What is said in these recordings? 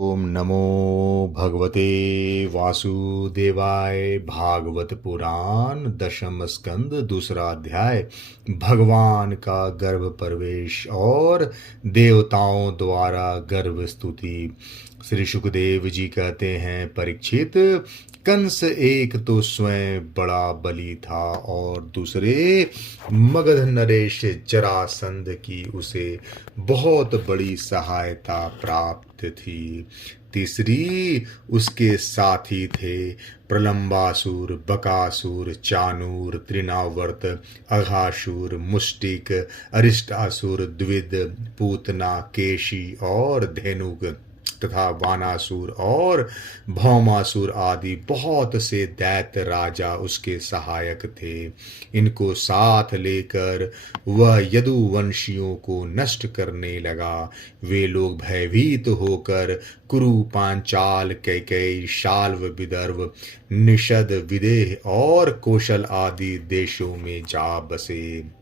ओम नमो भगवते वासुदेवाय। भागवत पुराण दशम स्कंद दूसरा अध्याय। भगवान का गर्भ प्रवेश और देवताओं द्वारा गर्भ स्तुति। श्री सुखदेव जी कहते हैं, परीक्षित, कंस एक तो स्वयं बड़ा बली था और दूसरे मगध नरेश जरासंध की उसे बहुत बड़ी सहायता प्राप्त थी। तीसरी उसके साथी थे प्रलंबासुर, बकासुर, चानूर, तृणावर्त, अघासुर, मुष्टिक, अरिष्टासुर, द्विद, पूतना, केशी और धेनुक तथा वानासुर और भौमासुर आदि बहुत से दैत्य राजा उसके सहायक थे। इनको साथ लेकर वह यदुवंशियों को नष्ट करने लगा। वे लोग भयभीत होकर कुरु, पांचाल, कैकेयी, शाल्व, विदर्भ, निषद, विदेह और कौशल आदि देशों में जा बसे।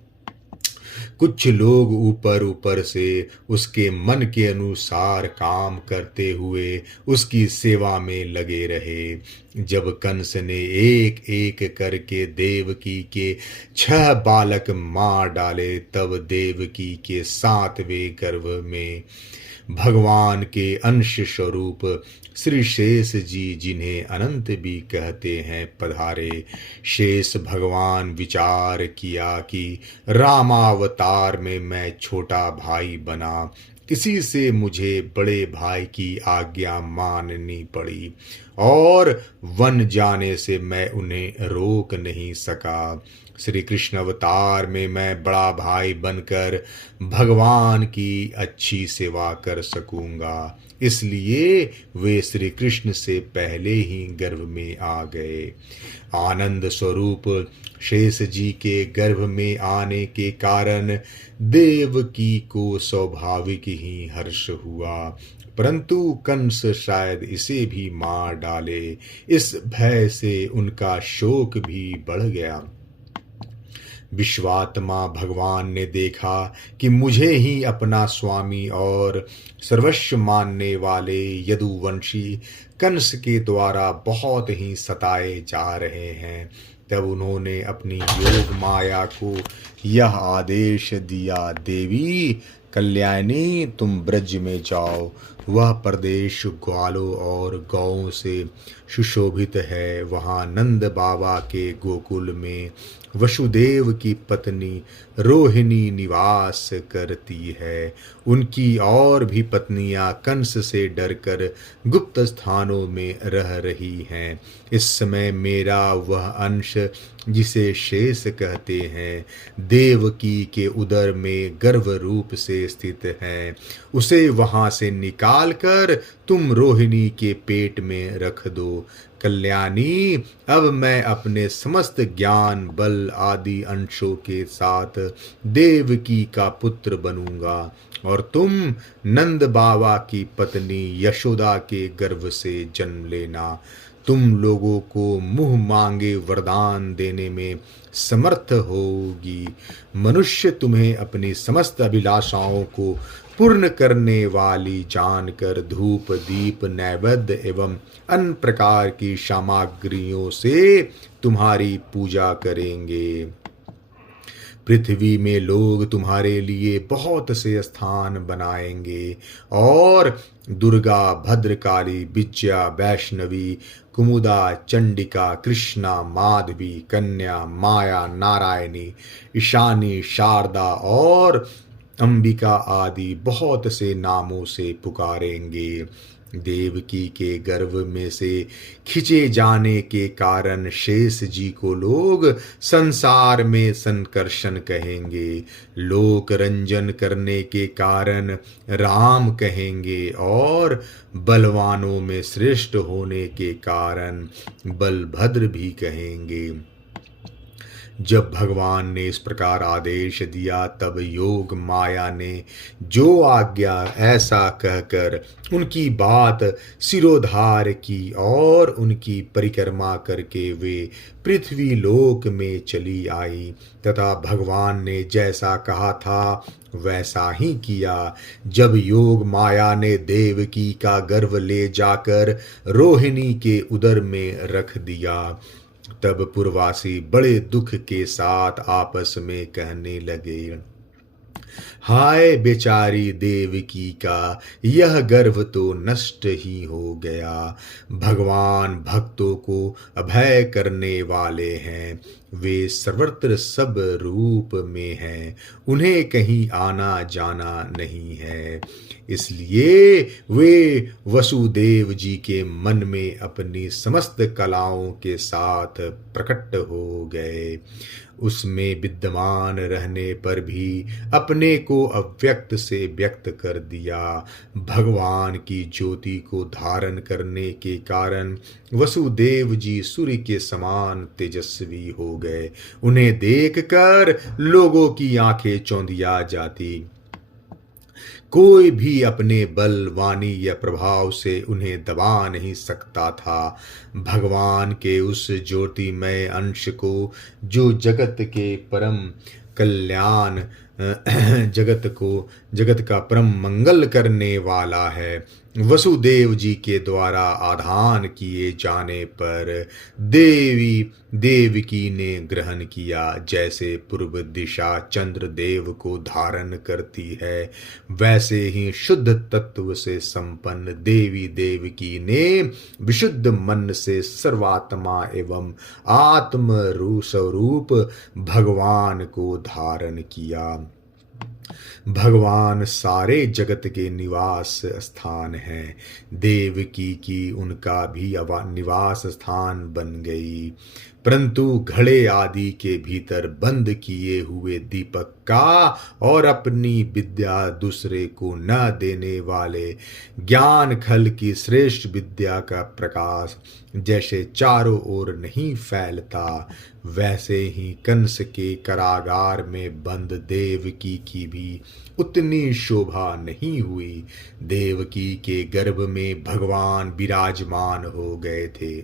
कुछ लोग ऊपर ऊपर से उसके मन के अनुसार काम करते हुए उसकी सेवा में लगे रहे। जब कंस ने एक एक करके देवकी के 6 बालक मार डाले, तब देवकी के 7वें गर्भ में भगवान के अंश स्वरूप श्री शेष जी, जिन्हें अनंत भी कहते हैं, पधारे। शेष भगवान विचार किया कि रामावतार में मैं छोटा भाई बना, इसी से मुझे बड़े भाई की आज्ञा माननी पड़ी और वन जाने से मैं उन्हें रोक नहीं सका। श्री कृष्ण अवतार में मैं बड़ा भाई बनकर भगवान की अच्छी सेवा कर सकूंगा, इसलिए वे श्री कृष्ण से पहले ही गर्भ में आ गए। आनंद स्वरूप शेष जी के गर्भ में आने के कारण देवकी को स्वाभाविक ही हर्ष हुआ, परंतु कंस शायद इसे भी मार डाले, इस भय से उनका शोक भी बढ़ गया। विश्वात्मा भगवान ने देखा कि मुझे ही अपना स्वामी और सर्वस्व मानने वाले यदुवंशी कंस के द्वारा बहुत ही सताए जा रहे हैं। तब उन्होंने अपनी योग माया को यह आदेश दिया, देवी कल्याणी, तुम ब्रज में जाओ। वह प्रदेश ग्वालों और गौओं से सुशोभित है। वहाँ नंद बाबा के गोकुल में वसुदेव की पत्नी रोहिणी निवास करती है। उनकी और भी पत्नियां कंस से डरकर गुप्त स्थानों में रह रही हैं। इस समय मेरा वह अंश, जिसे शेष कहते हैं, देवकी के उदर में गर्भ रूप से स्थित है। उसे वहां से निकाल कर तुम रोहिणी के पेट में रख दो। कल्याणी, अब मैं अपने समस्त ज्ञान, बल आदि अंशों के साथ देवकी का पुत्र बनूंगा और तुम नंद बाबा की पत्नी यशोदा के गर्भ से जन्म लेना। तुम लोगों को मुंह मांगे वरदान देने में समर्थ होगी। मनुष्य तुम्हें अपनी समस्त अभिलाषाओं को पूर्ण करने वाली जानकर धूप, दीप, नैवेद्य एवं अन्य प्रकार की सामग्रियों से तुम्हारी पूजा करेंगे। पृथ्वी में लोग तुम्हारे लिए बहुत से स्थान बनाएंगे और दुर्गा, भद्रकाली, विजया, वैष्णवी, कुमुदा, चंडिका, कृष्णा, माधवी, कन्या, माया, नारायणी, ईशानी, शारदा और अंबिका आदि बहुत से नामों से पुकारेंगे। देवकी के गर्भ में से खिंचे जाने के कारण शेष जी को लोग संसार में संकर्षण कहेंगे। लोक रंजन करने के कारण राम कहेंगे और बलवानों में श्रेष्ठ होने के कारण बलभद्र भी कहेंगे। जब भगवान ने इस प्रकार आदेश दिया तब योग माया ने जो आज्ञा ऐसा कहकर उनकी बात सिरोधार की और उनकी परिक्रमा करके वे पृथ्वी लोक में चली आई तथा भगवान ने जैसा कहा था वैसा ही किया। जब योग माया ने देवकी का गर्भ ले जाकर रोहिणी के उदर में रख दिया तब पुरवासी बड़े दुख के साथ आपस में कहने लगे, हाय बेचारी देवकी का यह गर्भ तो नष्ट ही हो गया। भगवान भक्तों को अभय करने वाले हैं, वे सर्वत्र सब रूप में हैं, उन्हें कहीं आना जाना नहीं है। इसलिए वे वसुदेव जी के मन में अपनी समस्त कलाओं के साथ प्रकट हो गए। उसमें विद्यमान रहने पर भी अपने को अव्यक्त से व्यक्त कर दिया। भगवान की ज्योति को धारण करने के कारण वसुदेव जी सूर्य के समान तेजस्वी हो गए। उन्हें देखकर लोगों की आंखें चौंधिया जाती। कोई भी अपने बल वाणी या प्रभाव से उन्हें दबा नहीं सकता था। भगवान के उस ज्योतिमय अंश को जो जगत के परम कल्याण जगत का परम मंगल करने वाला है, वसुदेव जी के द्वारा आधान किए जाने पर देवकी ने ग्रहण किया। जैसे पूर्व दिशा चंद्र देव को धारण करती है, वैसे ही शुद्ध तत्व से संपन्न देवी देवकी ने विशुद्ध मन से सर्वात्मा एवं आत्म स्वरूप भगवान को धारण किया। भगवान सारे जगत के निवास स्थान हैं। देवकी की उनका भी निवास स्थान बन गई, परंतु घड़े आदि के भीतर बंद किए हुए दीपक का और अपनी विद्या दूसरे को न देने वाले ज्ञान खल की श्रेष्ठ विद्या का प्रकाश जैसे चारों ओर नहीं फैलता, वैसे ही कंस के कारागार में बंद देवकी की भी उतनी शोभा नहीं हुई। देवकी के गर्भ में भगवान विराजमान हो गए थे।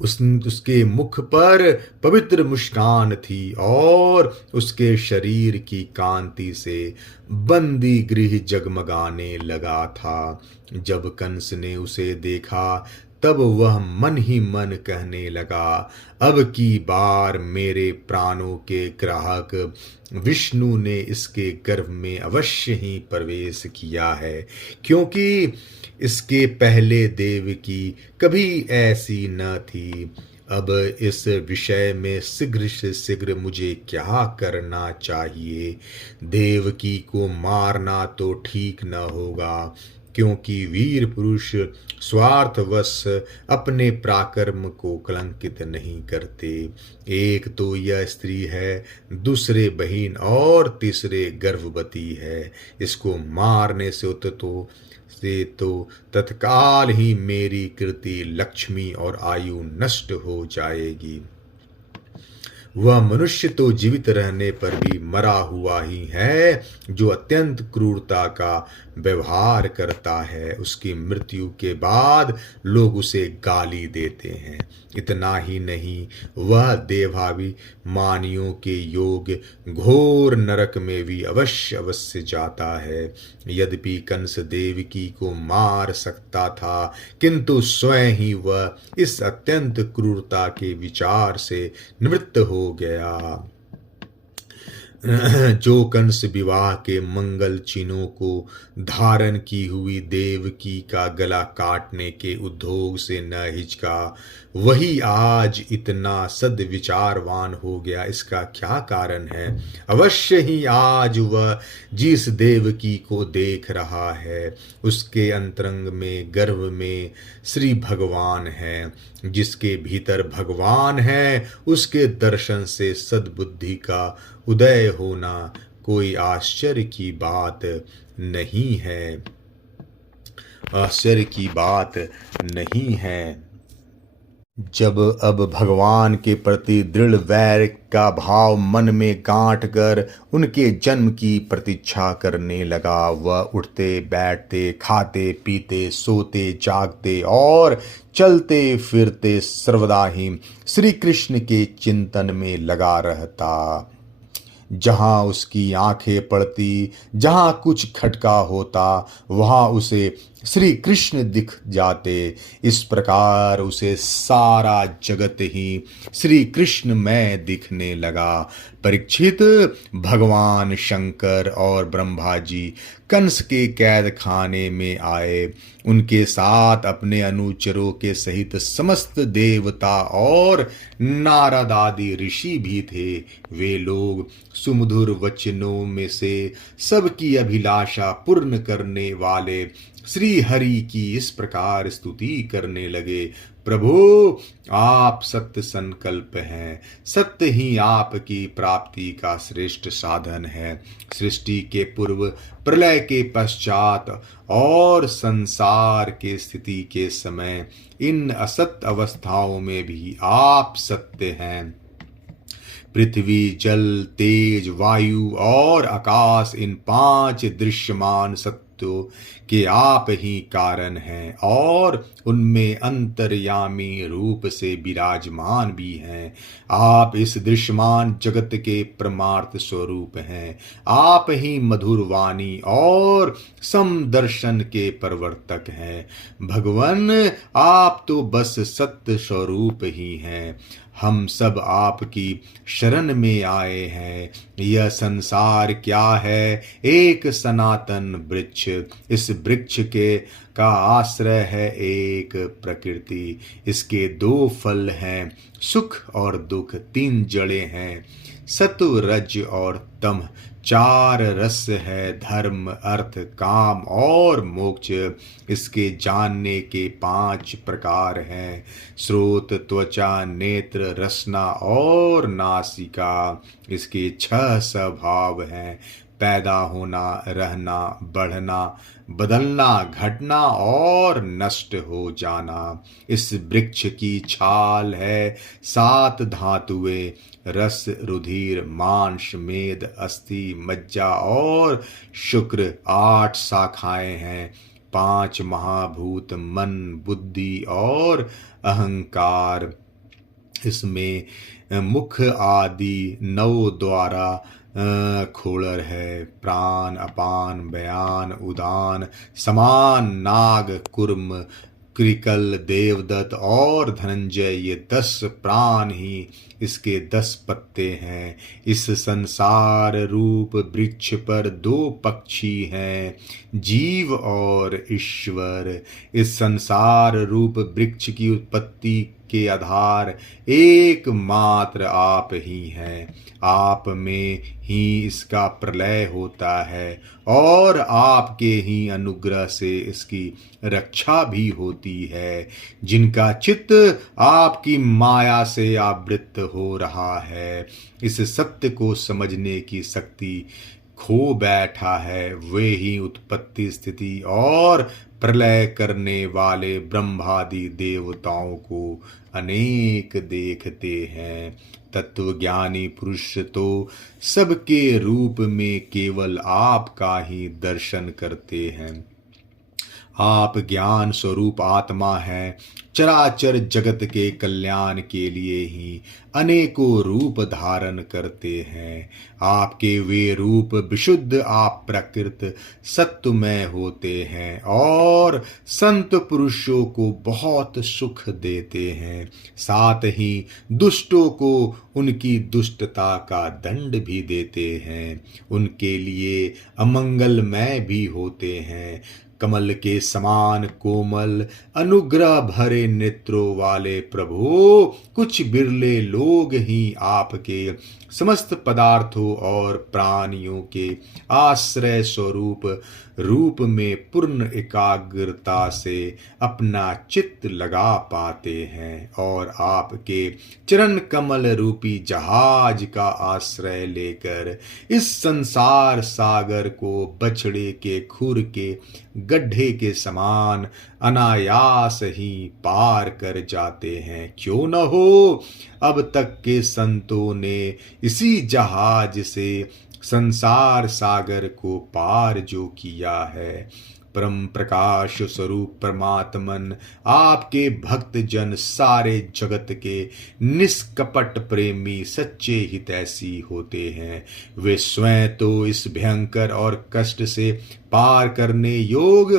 उसके मुख पर पवित्र मुस्कान थी और उसके शरीर की कांति से बंदी गृह जगमगाने लगा था। जब कंस ने उसे देखा तब वह मन ही मन कहने लगा, अब की बार मेरे प्राणों के ग्राहक विष्णु ने इसके गर्भ में अवश्य ही प्रवेश किया है, क्योंकि इसके पहले देवकी कभी ऐसी न थी। अब इस विषय में शीघ्र से शीघ्र मुझे क्या करना चाहिए? देवकी को मारना तो ठीक न होगा, क्योंकि वीर पुरुष स्वार्थवश अपने पराक्रम को कलंकित नहीं करते। एक तो यह स्त्री है, दूसरे बहन और तीसरे गर्भवती है। इसको मारने से तो तत्काल ही मेरी कीर्ति, लक्ष्मी और आयु नष्ट हो जाएगी। वह मनुष्य तो जीवित रहने पर भी मरा हुआ ही है, जो अत्यंत क्रूरता का व्यवहार करता है। उसकी मृत्यु के बाद लोग उसे गाली देते हैं। इतना ही नहीं, वह देवाभिमानियों के योग घोर नरक में भी अवश्य जाता है। यद्यपि कंस देवकी को मार सकता था, किंतु स्वयं ही वह इस अत्यंत क्रूरता के विचार से निवृत्त हो गया। जो कंस विवाह के मंगल चिन्हों को धारण की हुई देवकी का गला काटने के उद्योग से न हिचका, वही आज इतना सद्विचारवान हो गया। इसका क्या कारण है? अवश्य ही आज वह जिस देवकी को देख रहा है, उसके अंतरंग में गर्भ में श्री भगवान है। जिसके भीतर भगवान है, उसके दर्शन से सद्बुद्धि का उदय होना कोई आश्चर्य की बात नहीं है। आश्चर्य की बात नहीं है। जब अब भगवान के प्रति दृढ़ वैर का भाव मन में गांठ कर उनके जन्म की प्रतीक्षा करने लगा, वह उठते बैठते, खाते पीते, सोते जागते और चलते फिरते सर्वदा ही श्री कृष्ण के चिंतन में लगा रहता। जहाँ उसकी आंखें पड़ती, जहाँ कुछ खटका होता, वहाँ उसे श्री कृष्ण दिख जाते। इस प्रकार उसे सारा जगत ही श्री कृष्ण में दिखने लगा। परीक्षित, भगवान शंकर और ब्रह्मा जी कंस के कैद खाने में आए। उनके साथ अपने अनुचरों के सहित समस्त देवता और नारद आदि ऋषि भी थे। वे लोग सुमधुर वचनों में से सबकी अभिलाषा पूर्ण करने वाले श्री हरि की इस प्रकार स्तुति करने लगे। प्रभु, आप सत्य संकल्प हैं, सत्य ही आपकी प्राप्ति का श्रेष्ठ साधन है। सृष्टि के पूर्व, प्रलय के पश्चात और संसार के स्थिति के समय इन असत्य अवस्थाओं में भी आप सत्य हैं। पृथ्वी, जल, तेज, वायु और आकाश, इन 5 दृश्यमान सत्यों के आप ही कारण हैं और उनमें अंतर्यामी रूप से विराजमान भी हैं। आप इस दृश्यमान जगत के परमार्थ स्वरूप हैं। आप ही मधुर वाणी और समदर्शन के प्रवर्तक हैं। भगवान, आप तो बस सत्य स्वरूप ही हैं। हम सब आपकी शरण में आए हैं। यह संसार क्या है? एक सनातन वृक्ष। इस वृक्ष के का आश्रय है एक प्रकृति। इसके 2 फल हैं, सुख और दुख। 3 जड़ें हैं, सत्व, रज और तम। 4 रस है, धर्म, अर्थ, काम और मोक्ष। इसके जानने के 5 प्रकार हैं, स्रोत, त्वचा, नेत्र, रसना और नासिका। इसके 6 स्वभाव हैं, पैदा होना, रहना, बढ़ना, बदलना, घटना और नष्ट हो जाना। इस वृक्ष की छाल है 7 धातुएं, रस, रुधिर, मांस, मेद, अस्थि, मज्जा और शुक्र। 8 शाखाएं हैं, 5 महाभूत, मन, बुद्धि और अहंकार। इसमें मुख आदि 9 द्वारा खोलर है, प्राण, अपान, व्यान, उदान, समान, नाग, कुर्म, कृकल, देवदत्त और धनंजय। ये 10 प्राण ही इसके 10 पत्ते हैं। इस संसार रूप वृक्ष पर 2 पक्षी हैं, जीव और ईश्वर। इस संसार रूप वृक्ष की उत्पत्ति के आधार एकमात्र आप ही हैं। आप में ही इसका प्रलय होता है और आपके ही अनुग्रह से इसकी रक्षा भी होती है। जिनका चित्त आपकी माया से आवृत हो रहा है, इस सत्य को समझने की शक्ति खो बैठा है, वे ही उत्पत्ति, स्थिति और प्रलय करने वाले ब्रह्मादि देवताओं को अनेक देखते हैं। तत्वज्ञानी पुरुष तो सबके रूप में केवल आपका ही दर्शन करते हैं। आप ज्ञान स्वरूप आत्मा हैं। चराचर जगत के कल्याण के लिए ही अनेकों रूप धारण करते हैं। आपके वे रूप विशुद्ध आप प्रकृत सत्वमय होते हैं और संत पुरुषों को बहुत सुख देते हैं। साथ ही दुष्टों को उनकी दुष्टता का दंड भी देते हैं। उनके लिए अमंगलमय भी होते हैं। कमल के समान कोमल अनुग्रह भरे नेत्रों वाले प्रभु, कुछ बिरले लोग ही आपके समस्त पदार्थों और प्राणियों के आश्रय स्वरूप रूप में पूर्ण एकाग्रता से अपना चित्त लगा पाते हैं और आपके चरण कमल रूपी जहाज का आश्रय लेकर इस संसार सागर को बछड़े के खुर के गड्ढे के समान अनायास ही पार कर जाते हैं। क्यों न हो, अब तक के संतों ने इसी जहाज से संसार सागर को पार जो किया है। परम प्रकाश स्वरूप परमात्मन आपके भक्त जन सारे जगत के निष्कपट प्रेमी सच्चे हितैषी होते हैं। वे स्वयं तो इस भयंकर और कष्ट से पार करने योग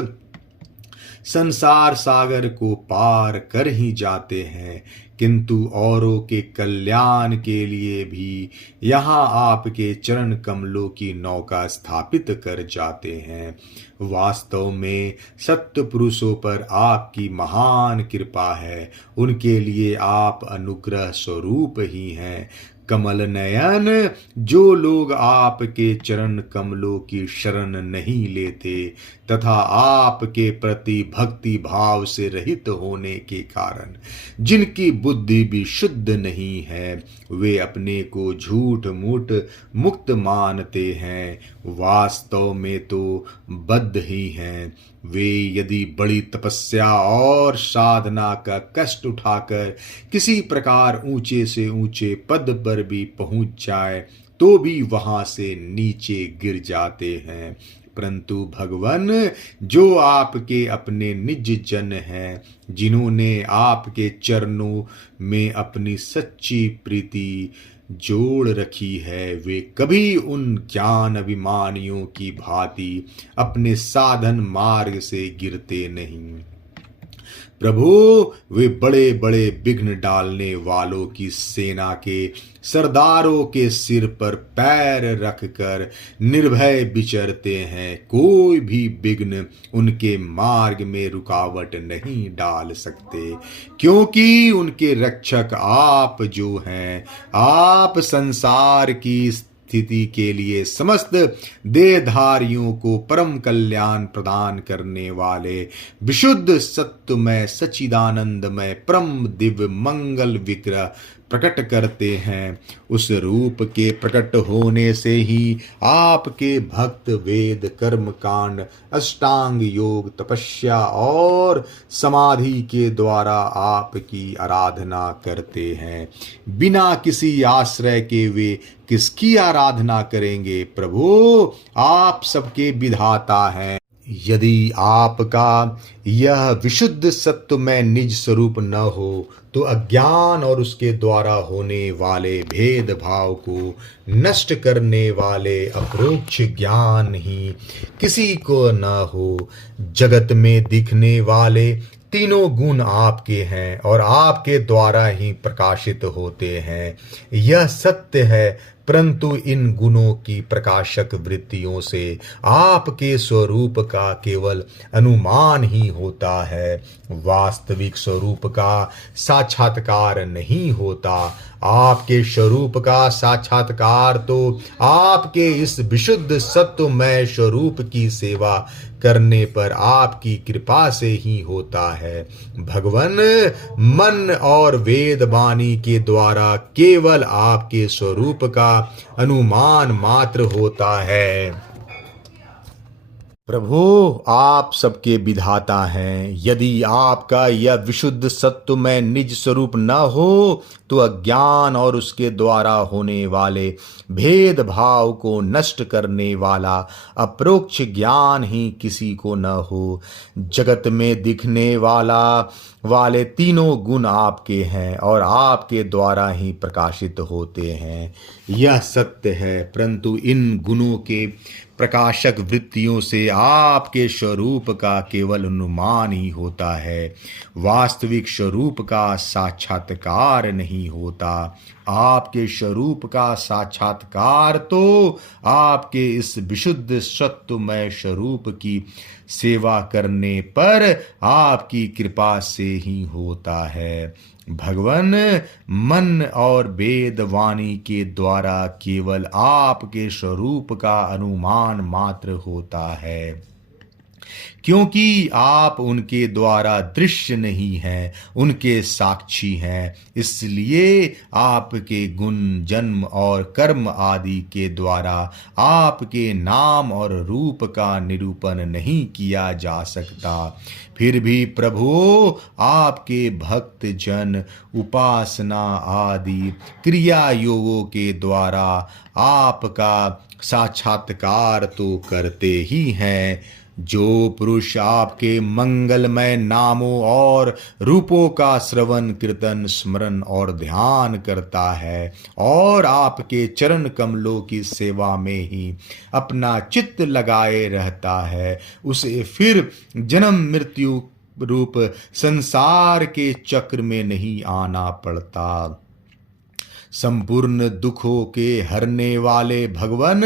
संसार सागर को पार कर ही जाते हैं, किंतु औरों के कल्याण के लिए भी यहाँ आपके चरण कमलों की नौका स्थापित कर जाते हैं। वास्तव में सत्य पुरुषों पर आपकी महान कृपा है, उनके लिए आप अनुग्रह स्वरूप ही हैं। कमल नयन, जो लोग आपके चरण कमलों की शरण नहीं लेते तथा आपके प्रति भक्ति भाव से रहित होने के कारण जिनकी बुद्धि भी शुद्ध नहीं है, वे अपने को झूठ मूठ मुक्त मानते हैं, वास्तव में तो बद्ध ही हैं। वे यदि बड़ी तपस्या और साधना का कष्ट उठाकर किसी प्रकार ऊंचे से ऊंचे पद पर भी पहुंच जाए तो भी वहां से नीचे गिर जाते हैं। परंतु भगवान, जो आपके अपने निज जन हैं, जिन्होंने आपके चरणों में अपनी सच्ची प्रीति जोड़ रखी है, वे कभी उन ज्ञान अभिमानियों की भांति अपने साधन मार्ग से गिरते नहीं। प्रभु, वे बड़े बड़े विघ्न डालने वालों की सेना के सरदारों के सिर पर पैर रखकर निर्भय विचरते हैं। कोई भी विघ्न उनके मार्ग में रुकावट नहीं डाल सकते, क्योंकि उनके रक्षक आप जो हैं। आप संसार की स्थिति के लिए समस्त देहधारियों को परम कल्याण प्रदान करने वाले विशुद्ध सत्वमय सच्चिदानंदमय परम दिव्य मंगल विग्रह प्रकट करते हैं। उस रूप के प्रकट होने से ही आपके भक्त वेद कर्म कांड अष्टांग योग तपस्या और समाधि के द्वारा आपकी आराधना करते हैं। बिना किसी आश्रय के वे किसकी आराधना करेंगे? प्रभु, आप सबके विधाता हैं। यदि आपका यह विशुद्ध सत्व में निज स्वरूप न हो तो अज्ञान और उसके द्वारा होने वाले भेदभाव को नष्ट करने वाले अपरोक्ष ज्ञान ही किसी को न हो। जगत में दिखने वाले तीनों गुण आपके हैं और आपके द्वारा ही प्रकाशित होते हैं, यह सत्य है। परंतु इन गुणों की प्रकाशक वृत्तियों से आपके स्वरूप का केवल अनुमान ही होता है, वास्तविक स्वरूप का साक्षात्कार नहीं होता। आपके स्वरूप का साक्षात्कार तो आपके इस विशुद्ध सत्वमय स्वरूप की सेवा करने पर आपकी कृपा से ही होता है। भगवान, मन और वेद वाणी के द्वारा केवल आपके स्वरूप का अनुमान मात्र होता है। प्रभु, आप सबके विधाता हैं। यदि आपका यह विशुद्ध सत्व में निज स्वरूप न हो तो अज्ञान और उसके द्वारा होने वाले भेदभाव को नष्ट करने वाला अपरोक्ष ज्ञान ही किसी को न हो। जगत में दिखने वाले तीनों गुण आपके हैं और आपके द्वारा ही प्रकाशित होते हैं, यह सत्य है। परंतु इन गुणों के प्रकाशक वृत्तियों से आपके स्वरूप का केवल अनुमान ही होता है, वास्तविक स्वरूप का साक्षात्कार नहीं होता। आपके स्वरूप का साक्षात्कार तो आपके इस विशुद्ध सत्वमय स्वरूप की सेवा करने पर आपकी कृपा से ही होता है। भगवान, मन और वेद वाणी के द्वारा केवल आपके स्वरूप का अनुमान मात्र होता है। क्योंकि आप उनके द्वारा दृश्य नहीं हैं, उनके साक्षी हैं, इसलिए आपके गुण, जन्म और कर्म आदि के द्वारा आपके नाम और रूप का निरूपण नहीं किया जा सकता। फिर भी प्रभु, आपके भक्त जन उपासना आदि क्रिया योगों के द्वारा आपका साक्षात्कार तो करते ही हैं। जो पुरुष आपके मंगलमय नामों और रूपों का श्रवण, कीर्तन, स्मरण और ध्यान करता है और आपके चरण कमलों की सेवा में ही अपना चित्त लगाए रहता है, उसे फिर जन्म मृत्यु रूप संसार के चक्र में नहीं आना पड़ता। संपूर्ण दुखों के हरने वाले भगवान,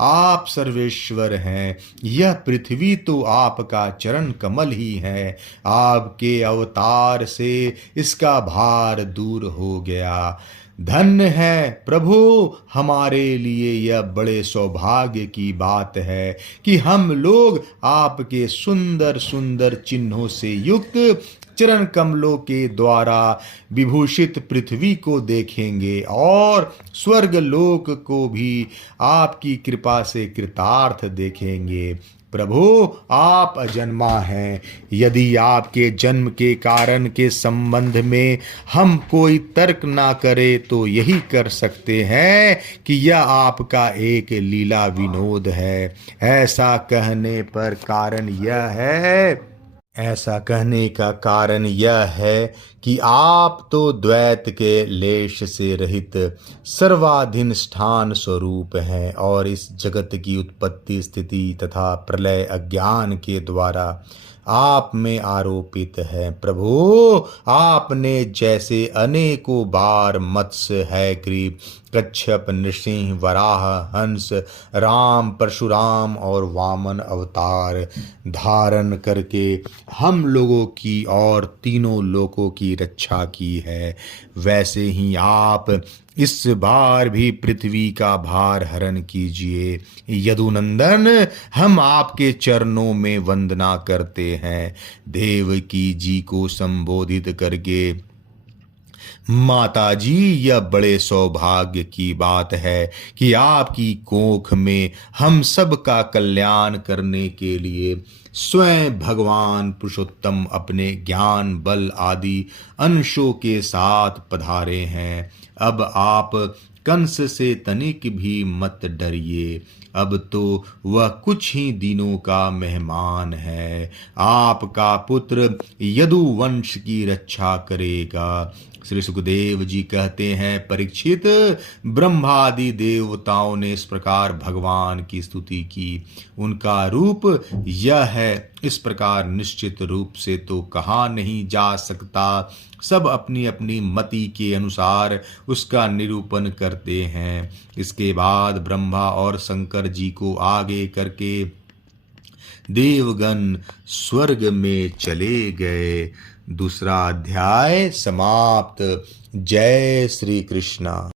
आप सर्वेश्वर हैं। यह पृथ्वी तो आपका चरण कमल ही है। आपके अवतार से इसका भार दूर हो गया। धन्य है प्रभु, हमारे लिए यह बड़े सौभाग्य की बात है कि हम लोग आपके सुंदर सुंदर चिन्हों से युक्त चरण कमलों के द्वारा विभूषित पृथ्वी को देखेंगे और स्वर्ग लोक को भी आपकी कृपा से कृतार्थ देखेंगे। प्रभु, आप अजन्मा हैं। यदि आपके जन्म के कारण के संबंध में हम कोई तर्क ना करें तो यही कर सकते हैं कि यह आपका एक लीला विनोद है। ऐसा कहने का कारण यह है कि आप तो द्वैत के लेश से रहित सर्वाधिष्ठान स्वरूप हैं और इस जगत की उत्पत्ति, स्थिति तथा प्रलय अज्ञान के द्वारा आप में आरोपित है। प्रभु, आपने जैसे अनेकों बार मत्स्य, हैग्रीव, कच्छप, नृसिंह, वराह, हंस, राम, परशुराम और वामन अवतार धारण करके हम लोगों की और तीनों लोकों की रक्षा की है, वैसे ही आप इस बार भी पृथ्वी का भार हरण कीजिए। यदुनंदन, हम आपके चरणों में वंदना करते हैं। देवकी जी को संबोधित करके, माता जी, यह बड़े सौभाग्य की बात है कि आपकी कोख में हम सब का कल्याण करने के लिए स्वयं भगवान पुरुषोत्तम अपने ज्ञान, बल आदि अंशों के साथ पधारे हैं। अब आप कंस से तनिक भी मत डरिए, अब तो वह कुछ ही दिनों का मेहमान है। आपका पुत्र यदुवंश की रक्षा करेगा। श्री सुखदेव जी कहते हैं, परीक्षित, ब्रह्मादि देवताओं ने इस प्रकार भगवान की स्तुति की। उनका रूप यह है, इस प्रकार निश्चित रूप से तो कहा नहीं जा सकता। सब अपनी अपनी मति के अनुसार उसका निरूपण करते हैं। इसके बाद ब्रह्मा और शंकर जी को आगे करके देवगण स्वर्ग में चले गए। दूसरा अध्याय समाप्त। जय श्री कृष्ण।